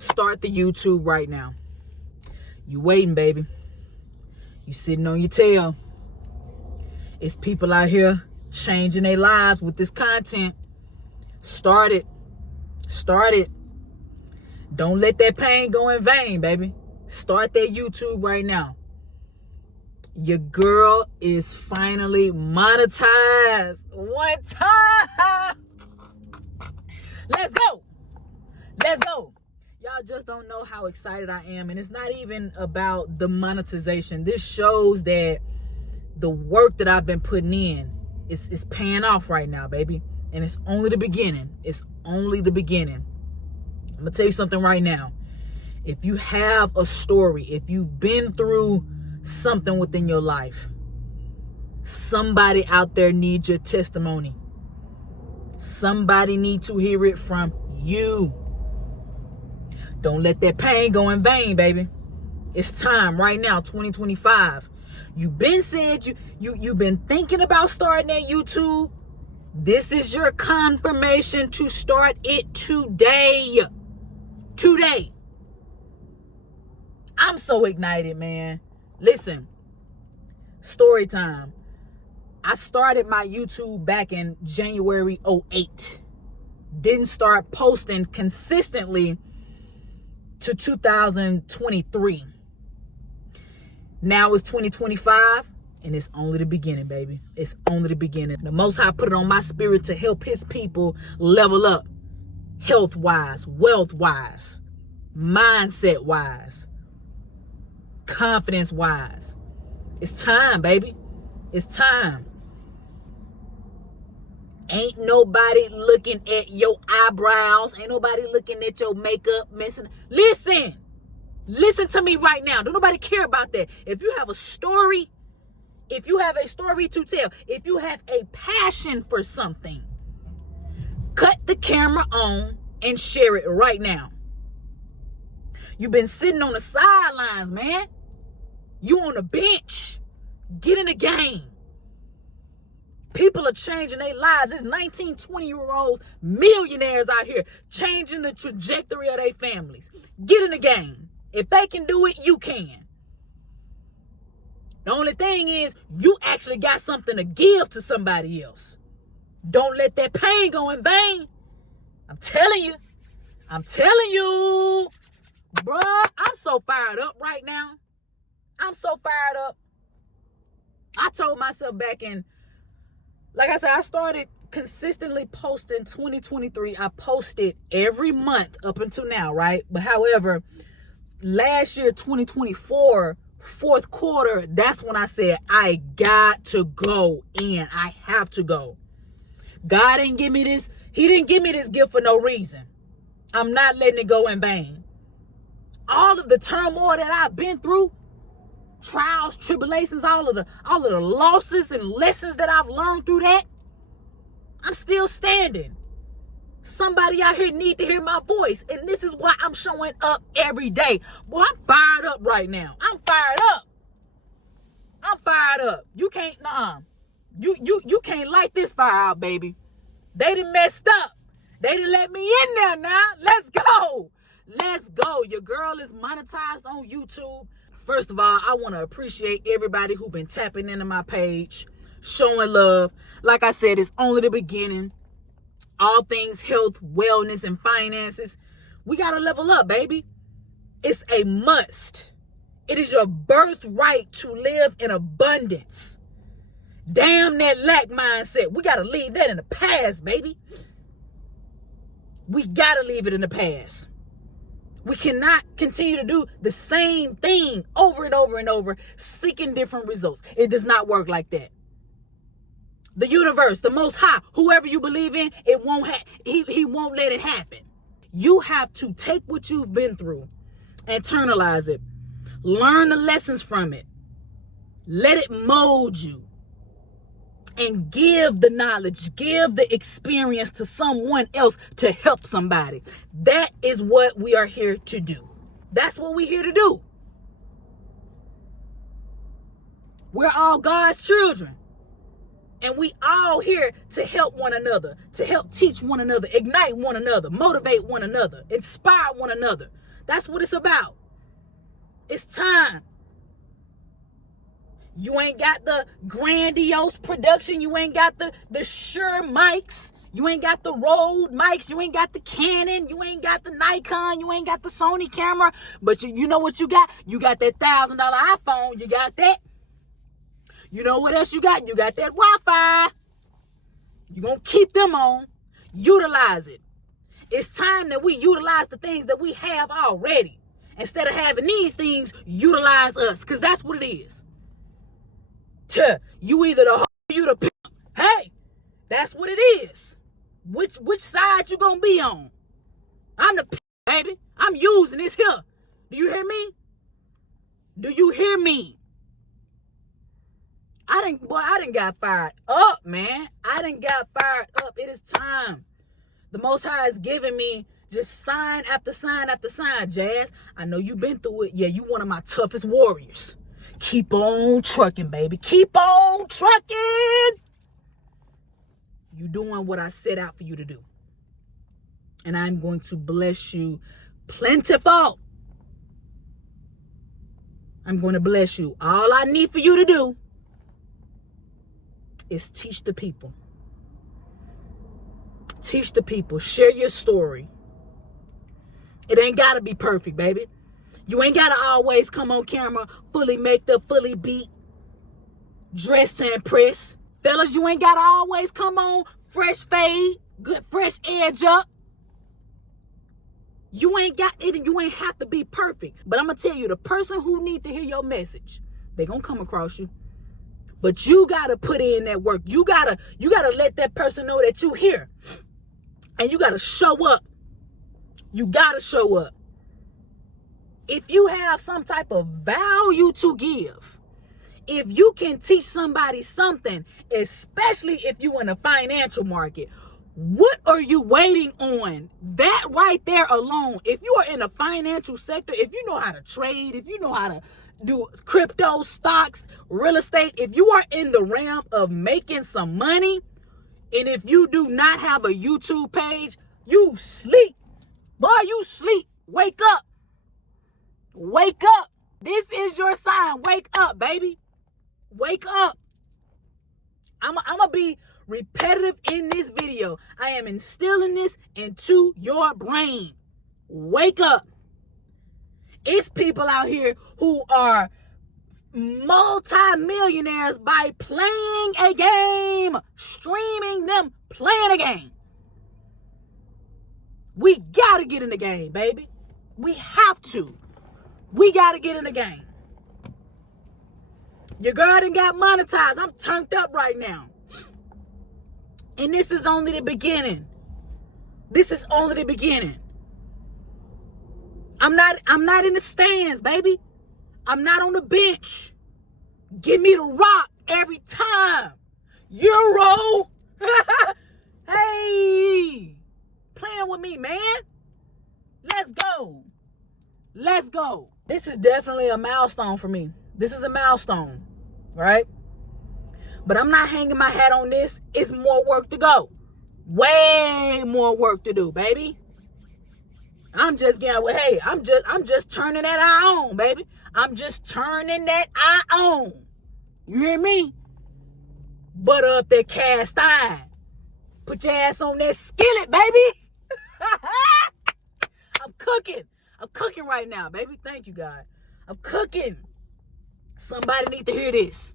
Start the YouTube right now. You waiting, baby. You sitting on your tail. It's people out here changing their lives with this content. Start it. Start it. Don't let that pain go in vain, baby. Start that YouTube right now. Your girl is finally monetized. One time. Let's go. Let's go. Y'all just don't know how excited I am. And it's not even about the monetization. This shows that the work that I've been putting in is paying off right now, baby. And it's only the beginning. It's only the beginning. I'm going to tell you something right now. If you have a story, if you've been through something within your life, somebody out there needs your testimony. Somebody needs to hear it from you. Don't let that pain go in vain, baby. It's time right now, 2025. You've been said you've been thinking about starting that YouTube. This is your confirmation to start it today. Today. I'm so ignited, man. Listen, story time. I started my YouTube back in January 2008. Didn't start posting consistently to 2023. Now it's 2025, and it's only the beginning, baby. It's only the beginning. The Most High put it on my spirit to help his people level up health-wise, wealth-wise, mindset-wise, confidence-wise. It's time, baby. It's time. Ain't nobody looking at your eyebrows. Ain't nobody looking at your makeup missing. Listen to me right now. Don't nobody care about that. If you have a story, if you have a story to tell, if you have a passion for something, cut the camera on and share it right now. You've been sitting on the sidelines, man. You on the bench. Get in the game. People are changing their lives. There's 19, 20-year-olds, millionaires out here changing the trajectory of their families. Get in the game. If they can do it, you can. The only thing is, you actually got something to give to somebody else. Don't let that pain go in vain. I'm telling you. Bruh, I'm so fired up right now. I'm so fired up. I told myself back in, like I said, I started consistently posting 2023. I posted every month up until now, right? But however, last year, 2024, fourth quarter, that's when I said, I got to go in. I have to go. God didn't give me this. He didn't give me this gift for no reason. I'm not letting it go in vain. All of the turmoil that I've been through, trials, tribulations, all of the losses and lessons that I've learned through that, I'm still standing. Somebody out here need to hear my voice, and this is why I'm showing up every day. Boy, I'm fired up right now. I'm fired up. You can't, you can't light this fire out, baby. They done messed up. They done let me in there now. Let's go. Your girl is monetized on YouTube. First of all, I want to appreciate everybody who been tapping into my page, showing love. Like I said, it's only the beginning. All things health, wellness, and finances. We got to level up, baby. It's a must. It is your birthright to live in abundance. Damn that lack mindset. We got to leave that in the past, baby. We got to leave it in the past. We cannot continue to do the same thing over and over and over, seeking different results. It does not work like that. The universe, the Most High, whoever you believe in, it won't he won't let it happen. You have to take what you've been through, internalize it, learn the lessons from it, let it mold you, and give the knowledge, give the experience to someone else to help somebody. That is what we are here to do. That's what we're here to do. We're all God's children. And we all here to help one another, to help teach one another, ignite one another, motivate one another, inspire one another. That's what it's about. It's time. You ain't got the grandiose production. You ain't got the Shure mics. You ain't got the Rode mics. You ain't got the Canon. You ain't got the Nikon. You ain't got the Sony camera. But you know what you got? You got that $1,000 iPhone. You got that. You know what else you got? You got that Wi-Fi. You're going to keep them on. Utilize it. It's time that we utilize the things that we have already. Instead of having these things utilize us. Because that's what it is. You either the hoe or you the pimp. Hey, that's what it is. Which side you gonna be on? I'm the pimp, baby. I'm using this here. Do you hear me? Do you hear me? I done got fired up, man. I done got fired up. It is time. The Most High is giving me just sign after sign after sign, Jazz. I know you've been through it. Yeah, you one of my toughest warriors. Keep on trucking, baby. Keep on trucking. You doing what I set out for you to do. And I'm going to bless you plentiful. I'm going to bless you. All I need for you to do is teach the people. Teach the people. Share your story. It ain't got to be perfect, baby. You ain't got to always come on camera fully made up, fully beat, dressed to impress. Fellas, you ain't got to always come on fresh fade, good fresh edge up. You ain't got it and you ain't have to be perfect. But I'm going to tell you, the person who need to hear your message, they going to come across you. But you got to put in that work. You got to let that person know that you here. And you got to show up. You got to show up. If you have some type of value to give, if you can teach somebody something, especially if you're in the financial market, what are you waiting on? That right there alone, if you are in the financial sector, if you know how to trade, if you know how to do crypto, stocks, real estate, if you are in the realm of making some money, and if you do not have a YouTube page, you sleep. Boy, you sleep. Wake up. Wake up. This is your sign. Wake up, baby. Wake up. I'm going to be repetitive in this video. I am instilling this into your brain. Wake up. It's people out here who are multi-millionaires by playing a game, streaming them playing a game. We got to get in the game, baby. We have to. We got to get in the game. Your girl done got monetized. I'm turned up right now. And this is only the beginning. This is only the beginning. I'm not in the stands, baby. I'm not on the bench. Give me the rock every time. Euro. Hey. Playing with me, man. Let's go. Let's go. This is definitely a milestone for me. This is a milestone, right? But I'm not hanging my hat on this. It's more work to go. Way more work to do, baby. I'm just getting, hey, I'm just turning that eye on, baby. I'm just turning that eye on. You hear me? Butter up that cast iron. Put your ass on that skillet, baby. I'm cooking. I'm cooking right now, baby. Thank you, God. I'm cooking. Somebody need to hear this.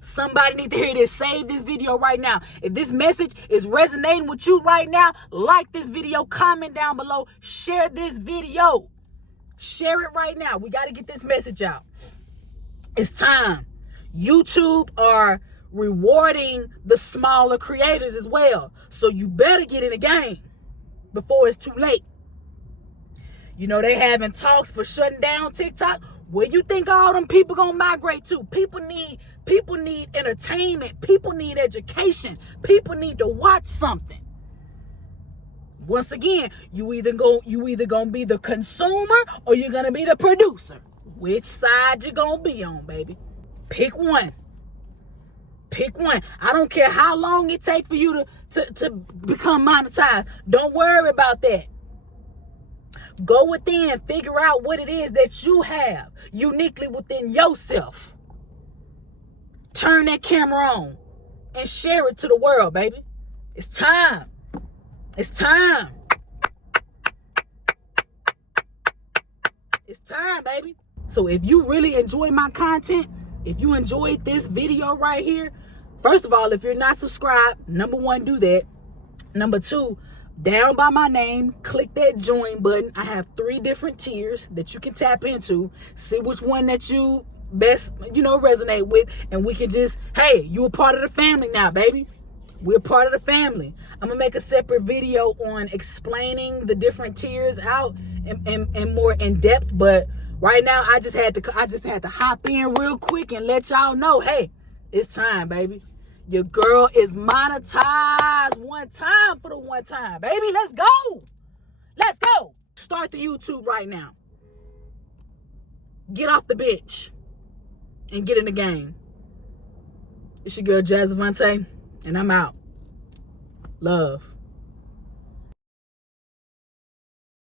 Somebody need to hear this. Save this video right now. If this message is resonating with you right now, like this video, comment down below, share this video. Share it right now. We got to get this message out. It's time. YouTube are rewarding the smaller creators as well. So you better get in the game before it's too late. You know, they having talks for shutting down TikTok. Where you think all them people gonna migrate to? People need entertainment. People need education. People need to watch something. Once again, you either gonna be the consumer or you're gonna be the producer. Which side you gonna be on, baby? Pick one. Pick one. I don't care how long it takes for you to become monetized. Don't worry about that. Go within, figure out what it is that you have uniquely within yourself. Turn that camera on and share it to the world, baby. It's time. It's time. It's time, baby. So if you really enjoy my content, if you enjoyed this video right here, first of all, if you're not subscribed, number one, do that. Number two, down by my name, click that join button. I have 3 different tiers that you can tap into. See which one that you best, resonate with. And we can just, hey, you a part of the family now, baby. We're part of the family. I'm going to make a separate video on explaining the different tiers out and more in depth. But right now, I just had to hop in real quick and let y'all know, hey, it's time, baby. Your girl is monetized one time for the one time, baby. Let's go. Let's go. Start the YouTube right now. Get off the bitch and get in the game. It's your girl, Jazzavante, and I'm out. Love.